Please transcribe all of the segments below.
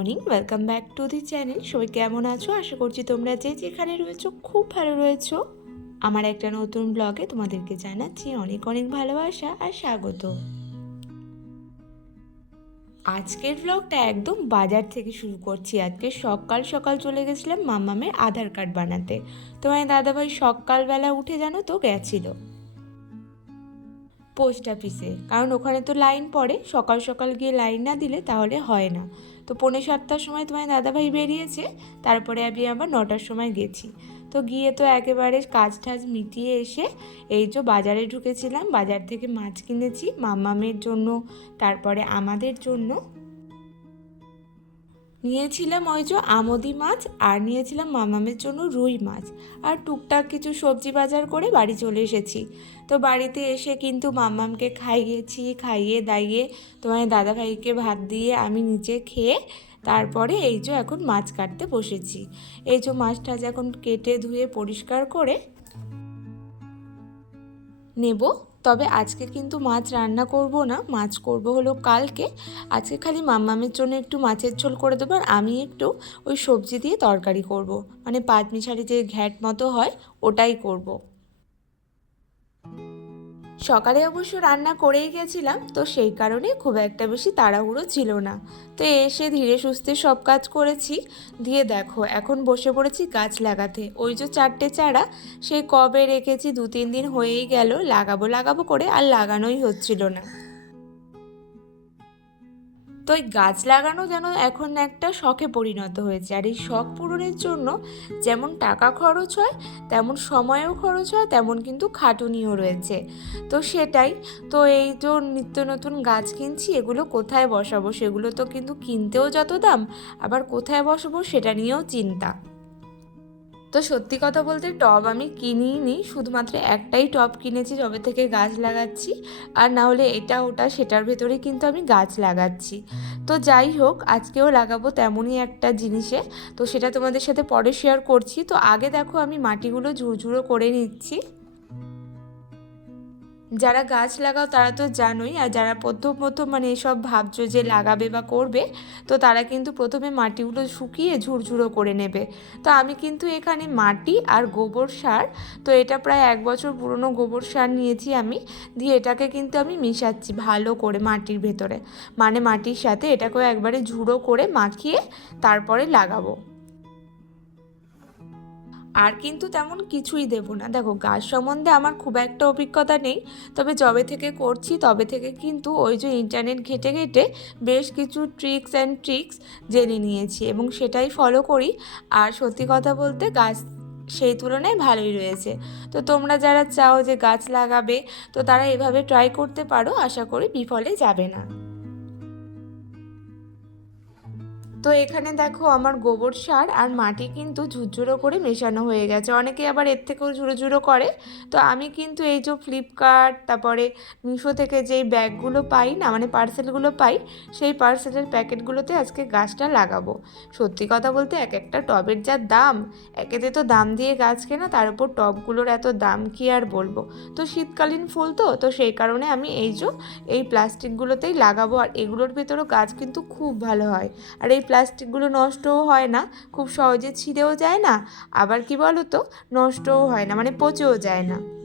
Morning welcome back to the channel সবাই কেমন আছো? আশা করছি তোমরা যে যেখানে রয়েছো খুব ভালো রয়েছো। আমার একটা নতুন ব্লগে তোমাদেরকে জানাচ্ছি অনেক অনেক ভালোবাসা আর স্বাগত। আজকের ব্লগটা একদম বাজার থেকে শুরু করছি। আজকে সকাল সকাল চলে গেছিলাম মামামের আধার কার্ড বানাতে। তোমার দাদাভাই সকালবেলা উঠে জানো তো গেছিল। পোস্ট অফিসে কারণ ওখানে তো লাইন পড়ে, সকাল সকাল গিয়ে লাইন না দিলে তাহলে হয় না। তো পৌনে সাতটার সময় তোমার দাদাভাই বেরিয়েছে, তারপরে আমি আবার নটার সময় গেছি। তো গিয়ে তো একেবারে কাজ টাজ মিটিয়ে এসে এই যে বাজারে ঢুকেছিলাম, বাজার থেকে মাছ কিনেছি, মামামের জন্য, তারপরে আমাদের জন্য। নিয়েছিলাম ওই যে আমদি মাছ আর নিয়েছিলাম মামামের জন্য রুই মাছ। আর টুকটাক কিছু সবজি বাজার করে বাড়ি চলে এসেছি। তো বাড়িতে এসে কিন্তু মামামকে খাইয়েছি, খাইয়ে দাইয়ে তোমার দাদাভাইকে ভাত দিয়ে আমি নিচে খেয়ে তারপরে এই যে এখন মাছ কাটতে বসেছি। এই যে মাছটা এখন কেটে ধুয়ে পরিষ্কার করে নেব। তবে আজকে কিন্তু মাছ রান্না করব না, মাছ করব হলো কালকে আজকে খালি মাম্মামের জন্য একটু মাছের ঝোল করে দেবো আর আমি একটু ওই সবজি দিয়ে তরকারি করব। মানে পাঁচমিশালি যে ঘ্যাট মতো হয়, ওটাই করব। সকালে অবশ্য রান্না করেই গেছিলাম, তো সেই কারণে খুব একটা বেশি তাড়াহুড়ো ছিল না। তো এসে ধীরে সুস্থে সব কাজ করেছি। দিয়ে দেখো, এখন বসে পড়েছি গাছ লাগাতে। ওই যে চারটে চারা সেই কবে রেখেছি দু তিন দিন হয়েই গেল, লাগাবো লাগাবো করে আর লাগানোই হচ্ছিল না। তো এই গাছ লাগানো যেন এখন একটা শখে পরিণত হয়েছে। আর এই শখ পূরণের জন্য যেমন টাকা খরচ হয়, তেমন সময়ও খরচ হয়, তেমন কিন্তু খাটুনিও রয়েছে। তো সেটাই। তো এই যে নিত্য নতুন গাছ কিনছি, এগুলো কোথায় বসাবো? সেগুলো তো কিন্তু কিনতেও যত দাম, আবার কোথায় বসাবো সেটা নিয়েও চিন্তা। তো সত্যি কথা বলতে টব আমি কিনিই নি শুধুমাত্র একটাই টব কিনেছি যবে থেকে গাছ লাগাচ্ছি। আর না হলে এটা ওটা সেটার ভেতরে কিন্তু আমি গাছ লাগাচ্ছি। তো যাই হোক, আজকেও লাগাবো তেমনই একটা জিনিসে। তো সেটা তোমাদের সাথে পরে শেয়ার করছি। তো আগে দেখো আমি মাটিগুলো ঝুরঝুরো করে নিচ্ছি। যারা গাছ লাগাও তারা তো জানোই, আর যারা প্রথম প্রথম মানে এসব ভাবছ যে লাগাবে বা করবে, তো তারা কিন্তু প্রথমে মাটিগুলো শুকিয়ে ঝুরঝুরো করে নেবে। তো আমি কিন্তু এখানে মাটি আর গোবর সার, তো এটা প্রায় এক বছর পুরনো গোবর সার নিয়েছি আমি, দিয়ে এটাকে কিন্তু আমি মিশাচ্ছি ভালো করে মাটির ভেতরে। মানে মাটির সাথে এটাকেও একবারে ঝুড়ো করে মাখিয়ে তারপরে লাগাবো। আর কিন্তু তেমন কিছুই দেব না। দেখো, গাছ সম্বন্ধে আমার খুব একটা অভিজ্ঞতা নেই, তবে যবে থেকে করছি তবে থেকে কিন্তু ওই যে ইন্টারনেট ঘেটে ঘেটে বেশ কিছু ট্রিক্স অ্যান্ড ট্রিক্স জেনে নিয়েছি এবং সেটাই ফলো করি। আর সত্যি কথা বলতে গাছ সেই তুলনায় ভালোই রয়েছে। তো তোমরা যারা চাও যে গাছ লাগাবে, তো তারা এভাবে ট্রাই করতে পারো, আশা করি বিফলে যাবে না। তো এখানে দেখো আমার গোবর সার আর মাটি কিন্তু ঝুরঝুরো করে মেশানো হয়ে গেছে। অনেকে আবার এর থেকেও ঝুড়ো ঝুড়ো করে। তো আমি কিন্তু এই যে ফ্লিপকার্ট তারপরে মিশো থেকে যেই ব্যাগগুলো পাই না মানে পার্সেলগুলো পাই, সেই পার্সেলের প্যাকেটগুলোতে আজকে গাছটা লাগাবো। সত্যি কথা বলতে এক একটা টবের যা দাম, একেতে তো দাম দিয়ে গাছ কেনা, তার উপর টবগুলোর এত দাম কি আর বলব? তো শীতকালীন ফুল তো তো সেই কারণে আমি এই যে, এই প্লাস্টিকগুলোতেই লাগাবো। আর এগুলোর ভেতরেও গাছ কিন্তু খুব ভালো হয়। আর এই প্লাস্টিকগুলো নষ্টও হয় না, খুব সহজে ছিঁড়েও যায় না, আবার কি বলো তো নষ্টও হয় না মানে পচেও যায় না।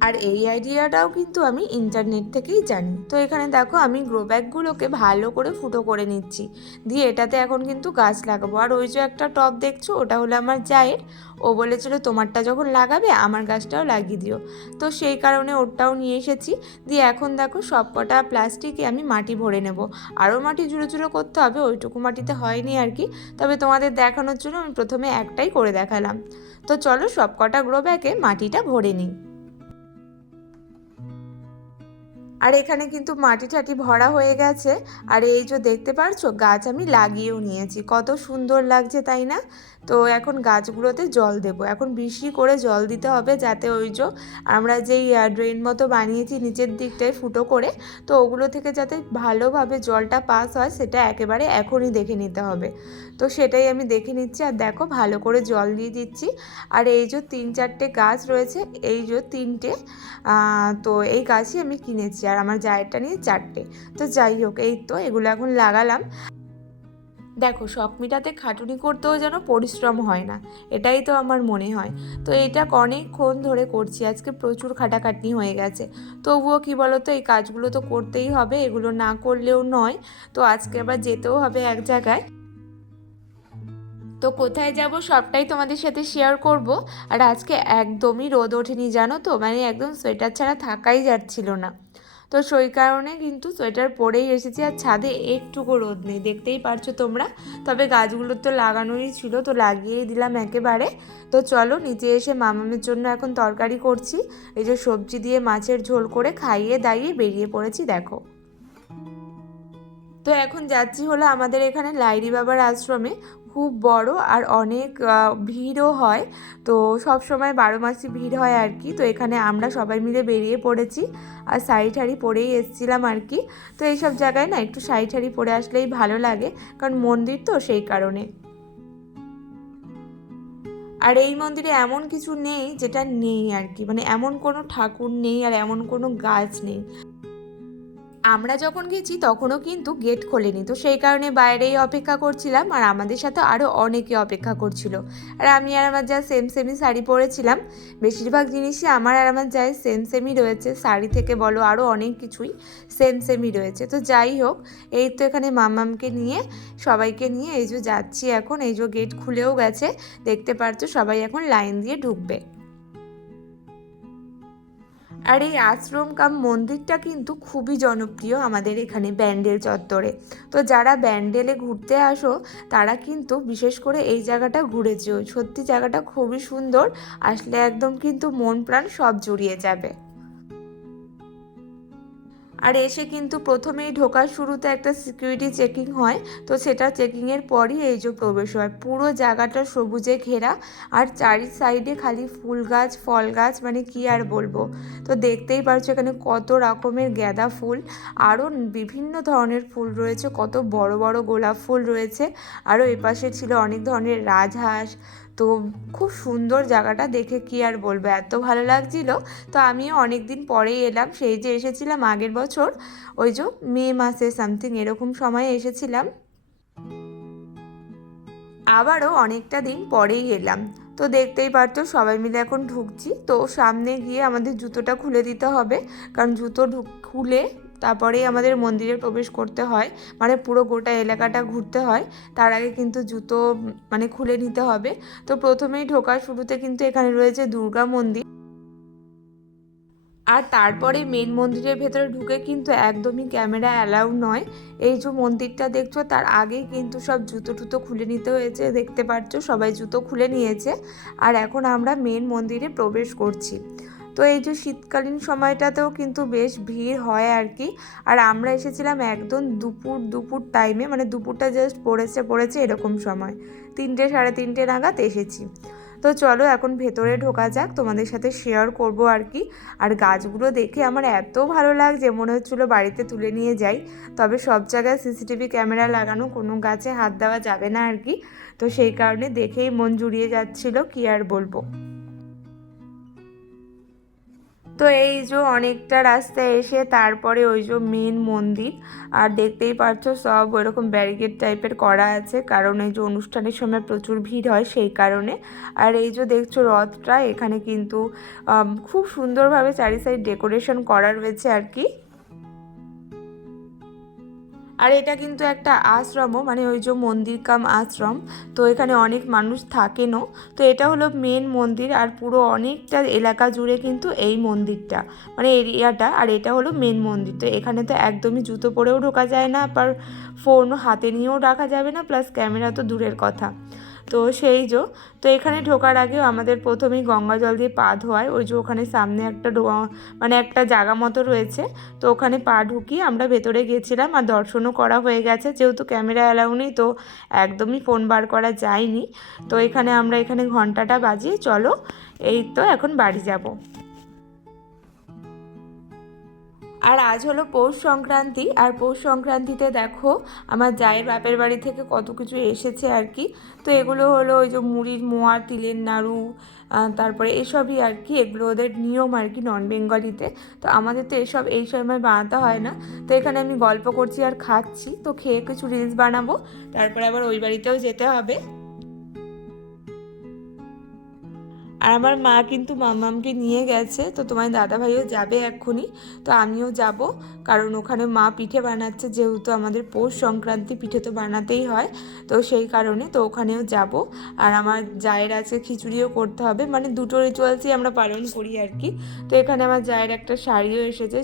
আর এই আইডিয়াটাও কিন্তু আমি ইন্টারনেট থেকেই জানি। তো এখানে দেখো আমি গ্রো ব্যাগগুলোকে ভালো করে ফুটো করে নিচ্ছি। দিয়ে এটাতে এখন কিন্তু গাছ লাগাবো। আর ওই যে একটা টব দেখছ, ওটা হলো আমার জায়ের। ও বলেছিল, তোমারটা যখন লাগাবে, আমার গাছটাও লাগিয়ে দিও। তো সেই কারণে ওরটাও নিয়ে এসেছি। দিয়ে এখন দেখো সব কটা প্লাস্টিকে আমি মাটি ভরে নেব। আরও মাটি জুড়ো জুড়ো করতে হবে, ওইটুকু মাটিতে হয়নি আর কি। তবে তোমাদের দেখানোর জন্য আমি প্রথমে একটাই করে দেখালাম। তো চলো সব কটা গ্রো ব্যাগে মাটিটা ভরে নিই। আর এখানে কিন্তু মাটি টাটি ভরা হয়ে গেছে। আর এই যে দেখতে পারছ, গাছ আমি লাগিয়েও নিয়েছি। কত সুন্দর লাগছে, তাই না? তো এখন গাছগুলোতে জল দেব। এখন বেশি করে জল দিতে হবে যাতে ওই যে আমরা যেই ড্রেন মতো বানিয়েছি নিচের দিকটায় ফুটো করে, তো ওগুলো থেকে যাতে ভালোভাবে জলটা পাস হয়, সেটা একেবারে এখনই দেখে নিতে হবে। তো সেটাই আমি দেখে নিচ্ছি। আর দেখো, ভালো করে জল দিয়ে দিচ্ছি। আর এই যে তিন চারটে গাছ রয়েছে, এই যে তিনটে তো এই গাছই আমি কিনেছি। আর আমার জায়েরটা নিয়ে চারটে। তো যাই হোক, এই তো এগুলো এখন লাগালাম। দেখো শখ মিটাতে খাটুনি করতেও যেন পরিশ্রম হয় না, এটাই তো আমার মনে হয়। তো এটা অনেকক্ষণ ধরে করছি, আজকে প্রচুর খাটাখাটনি হয়ে গেছে। তবুও কি বলো তো এই কাজগুলো তো করতেই হবে, এগুলো না করলেও নয়। তো আজকে আবার যেতেও হবে এক জায়গায়। তো কোথায় যাব সবটাই তোমাদের সাথে শেয়ার করব। আর আজকে একদমই রোদ ওঠেনি, জানো তো? মানে একদম সোয়েটার ছাড়া থাকাই যাচ্ছিল না। তো সেই কারণে কিন্তু সোয়েটার পরেই এসেছি আর ছাদে একটুকু রোদ নেই, দেখতেই পারছ তোমরা। তবে গাছগুলো তো লাগানোই ছিল, তো লাগিয়েই দিলাম একেবারে। তো চলো নিচে এসে মামামের জন্য এখন তরকারি করছি। এই যে সবজি দিয়ে মাছের ঝোল করে খাইয়ে দাইয়ে বেরিয়ে পড়েছি, দেখো। তো এখন যাচ্ছি হলো আমাদের এখানে লাইরি বাবার আশ্রমে। খুব বড় আর অনেক ভিড়ও হয়। তো সব সময় বারো মাসই ভিড় হয় আর কি। তো এখানে আমরা সবাই মিলে বেরিয়ে পড়েছি আর শাড়ি ঠাড়ি পরেই এসছিলাম আর কি। তো এইসব জায়গায় না একটু শাড়ি ঠাড়ি পরে আসলেই ভালো লাগে, কারণ মন্দির তো সেই কারণে। আর এই মন্দিরে এমন কিছু নেই যেটা নেই আর কি। মানে এমন কোনো ঠাকুর নেই আর এমন কোনো গাছ নেই। আমরা যখন গেছি, তখনও কিন্তু গেট খোলেনি। তো সেই কারণে বাইরেই অপেক্ষা করছিলাম আর আমাদের সাথে আরও অনেকে অপেক্ষা করছিল। আর আমি আর আমার যা সেম সেমই শাড়ি পরেছিলাম। বেশিরভাগ জিনিসই আমার আর আমার যাই সেম সেমই রয়েছে। শাড়ি থেকে বলো আরও অনেক কিছুই সেম সেমই রয়েছে। তো যাই হোক, এই তো এখানে মামামকে নিয়ে, সবাইকে নিয়ে এই যে যাচ্ছি এখন, এই যে গেট খুলেও গেছে, দেখতে পারছ সবাই এখন লাইন দিয়ে ঢুকবে। আর এই আশ্রম কাম মন্দিরটা কিন্তু খুবই জনপ্রিয় আমাদের এখানে ব্যান্ডেল চত্বরে। তো যারা ব্যান্ডেলে ঘুরতে আসো, তারা কিন্তু বিশেষ করে এই জায়গাটা ঘুরেছে সত্যি জায়গাটা খুবই সুন্দর, আসলে একদম কিন্তু মন প্রাণ সব জুড়িয়ে যাবে। আর এসে কিন্তু প্রথমেই ঢোকার শুরুতে একটা সিকিউরিটি চেকিং হয়, তো সেটা চেকিংয়ের পরই এই যে প্রবেশ হয়। পুরো জায়গাটা সবুজে ঘেরা আর চারি সাইডে খালি ফুল গাছ, ফল গাছ মানে কি আর বলব? তো দেখতেই পারছ এখানে কত রকমের গ্যাদা ফুল, আরও বিভিন্ন ধরনের ফুল রয়েছে, কত বড় বড় গোলাপ ফুল রয়েছে, আরও এপাশে ছিল অনেক ধরনের রাজহাঁস তো খুব সুন্দর জায়গাটা দেখে কি আর বলব, এত ভালো লাগছিল। তো আমিও অনেক দিন পরেই এলাম, সেই যে এসেছিলাম আগের বছর, ওই যে মে মাসে সামথিং এরকম সময়ে এসেছিলাম। আবারও অনেকটা দিন পরেই এলাম। তো দেখতেই পারতো সবাই মিলে এখন ঢুকছি। তো সামনে গিয়ে আমাদের জুতোটা খুলে দিতে হবে, কারণ জুতো ঢুক, খুলে তারপরেই আমাদের মন্দিরে প্রবেশ করতে হয়। মানে পুরো গোটা এলাকাটা ঘুরতে হয়। তার আগে কিন্তু জুতো মানে খুলে নিতে হবে। তো প্রথমেই ঢোকার শুরুতে কিন্তু এখানে রয়েছে দুর্গা মন্দির। আর তারপরে মেন মন্দিরের ভেতরে ঢুকে কিন্তু একদমই ক্যামেরা অ্যালাউ নয়। এই যে মন্দিরটা দেখছ, তার আগেই কিন্তু সব জুতো টুতো খুলে নিতে হয়েছে। দেখতে পাচ্ছ সবাই জুতো খুলে নিয়েছে। আর এখন আমরা মেন মন্দিরে প্রবেশ করছি। তো এই যে শীতকালীন সময়টাতেও কিন্তু বেশ ভিড় হয় আর কি। আর আমরা এসেছিলাম একদম দুপুর দুপুর টাইমে মানে দুপুরটা জাস্ট পড়েছে পড়েছে এরকম সময়। তিনটে, সাড়ে তিনটে নাগাদ এসেছি। তো চলো এখন ভেতরে ঢোকা যাক, তোমাদের সাথে শেয়ার করব আর কি। আর গাছগুলো দেখে আমার এত ভালো লাগছে, মনে হচ্ছিল বাড়িতে তুলে নিয়ে যাই। তবে সব জায়গায় সিসিটিভি ক্যামেরা লাগানো, কোনো গাছে হাত দেওয়া যাবে না আর কি। তো সেই কারণে দেখেই মন জুড়িয়ে যাচ্ছিল, কি আর বলব। তো এই যে অনেকটা রাস্তায় এসে তারপরে ওই যে মেন মন্দির, আর দেখতেই পাচ্ছ সব ওইরকম ব্যারিকেড টাইপের করা আছে, কারণ এই যে অনুষ্ঠানের সময় প্রচুর ভিড় হয় সেই কারণে। আর এই যে দেখছ রথটা, এখানে কিন্তু খুব সুন্দরভাবে চারি সাইড ডেকোরেশন করা রয়েছে আর কি। আর এটা কিন্তু একটা আশ্রমও মানে ওই যে মন্দির কাম আশ্রম। তো এখানে অনেক মানুষ থাকেনও। তো এটা হলো মেন মন্দির আর পুরো অনেকটা এলাকা জুড়ে কিন্তু এই মন্দিরটা মানে এরিয়াটা। আর এটা হলো মেন মন্দির। তো এখানে তো একদমই জুতো পরেও ঢোকা যায় না, আবার ফোন হাতে নিয়েও রাখা যাবে না প্লাস ক্যামেরা তো দূরের কথা। তো সেই জো, তো এখানে ঢোকার আগেও আমাদের প্রথমেই গঙ্গা জল দিয়ে পা ধোয়ায় ওই যে ওখানে সামনে একটা মানে একটা জায়গা মতো রয়েছে। তো ওখানে পা ঢুকিয়ে আমরা ভেতরে গেছিলাম আর দর্শনও করা হয়ে গেছে। যেহেতু ক্যামেরা অ্যালাউ নেই, তো একদমই ফোন বার করা যায়নি। তো এখানে আমরা এখানে ঘন্টাটা বাজিয়ে চলো, এই তো এখন বাড়ি যাব। আর আজ হলো পৌষ সংক্রান্তি, আর পৌষ সংক্রান্তিতে দেখো আমার জায়ের বাপের বাড়ি থেকে কত কিছু এসেছে আর কি। তো এগুলো হলো ওই যে মুড়ির মোয়া, তিলের নাড়ু তারপরে এসবই আর কি, এগুলো ওদের নিয়ম আর কি নন বেঙ্গলিতে তো আমাদের তো এসব এই সময় বানাতে হয় না। তো এখানে আমি গল্প করছি আর খাচ্ছি। তো খেয়ে কিছু রিলস বানাবো। তারপরে আবার ওই বাড়িতেও যেতে হবে। আর আমার মা কিন্তু মামামকে নিয়ে গেছে, তো তোমার দাদাভাইও যাবে এক্ষুনি, তো আমিও যাব, কারণ ওখানে মা পিঠে বানাচ্ছে, যেহেতু আমাদের পৌষ সংক্রান্তি পিঠে তো বানাতেই হয়, তো সেই কারণে তো ওখানেও যাব। আর আমার জায়ের আছে, খিচুড়িও করতে হবে মানে দুটো রিচুয়ালসই আমরা পালন করি আর কি, তো এখানে আমার জায়ের একটা শাড়িও এসেছে।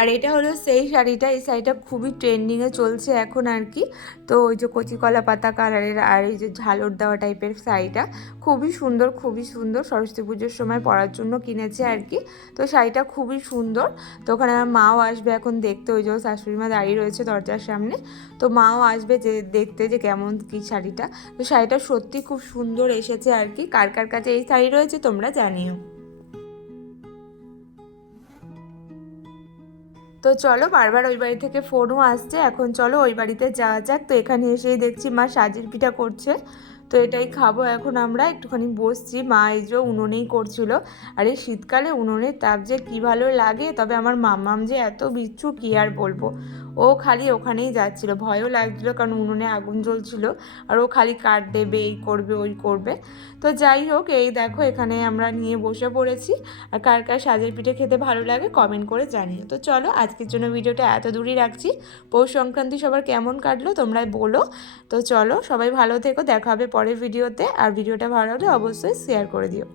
আর এটা হলো সেই শাড়িটা, এই শাড়িটা খুবই ট্রেন্ডিংয়ে চলছে এখন আর কি। তো ওই যে কচি কলা পাতা কালারের আর এই যে ঝালর দেওয়া টাইপের শাড়িটা খুবই সুন্দর খুবই সুন্দর। সরস্বতী পুজোর সময় পরার জন্য কিনেছে আর কি। তো শাড়িটা খুবই সুন্দর। তো ওখানে আমার মাও আসবে এখন দেখতে। ওই যে শাশুড়ি মা দাঁড়িয়ে রয়েছে দরজার সামনে। তো মাও আসবে যে দেখতে যে কেমন কি শাড়িটা। তো শাড়িটা সত্যি খুব সুন্দর এসেছে আর কি। কার কার কাছে এই শাড়ি রয়েছে তোমরা জানিও। তো চলো বারবার ওই বাড়ি থেকে ফোনও আসছে, এখন চলো ওই বাড়িতে যাওয়া যাক। তো এখানে এসেই দেখছি মা সাজির পিঠা করছে। তো এটাই খাব এখন আমরা, একটুখানি বসছি। মা এই যে উনুনেই করছিল। আর এই শীতকালে উনুনের তাপ যে কী ভালো লাগে, তবে আমার মামাম যে এত বিচ্ছু, কী আর বলব? ও খালি ওখানেই যাচ্ছিল। ভয়ও লাগছিল কারণ উনুনে আগুন জ্বলছিল আর ও খালি কাঠ দেবে এই করবে, ওই করবে। তো যাই হোক, এই দেখো এখানে আমরা নিয়ে বসে পড়েছি। আর কার কার সাজের পিঠে খেতে ভালো লাগে কমেন্ট করে জানিও। তো চলো, আজকের জন্য ভিডিওটা এত দূরই রাখছি। পৌষ সংক্রান্তি সবার কেমন কাটলো তোমরা বলো। তো চলো, সবাই ভালো থেকো, দেখা হবে পরের ভিডিওতে। আর ভিডিওটা ভালো লাগলে অবশ্যই শেয়ার করে দিও।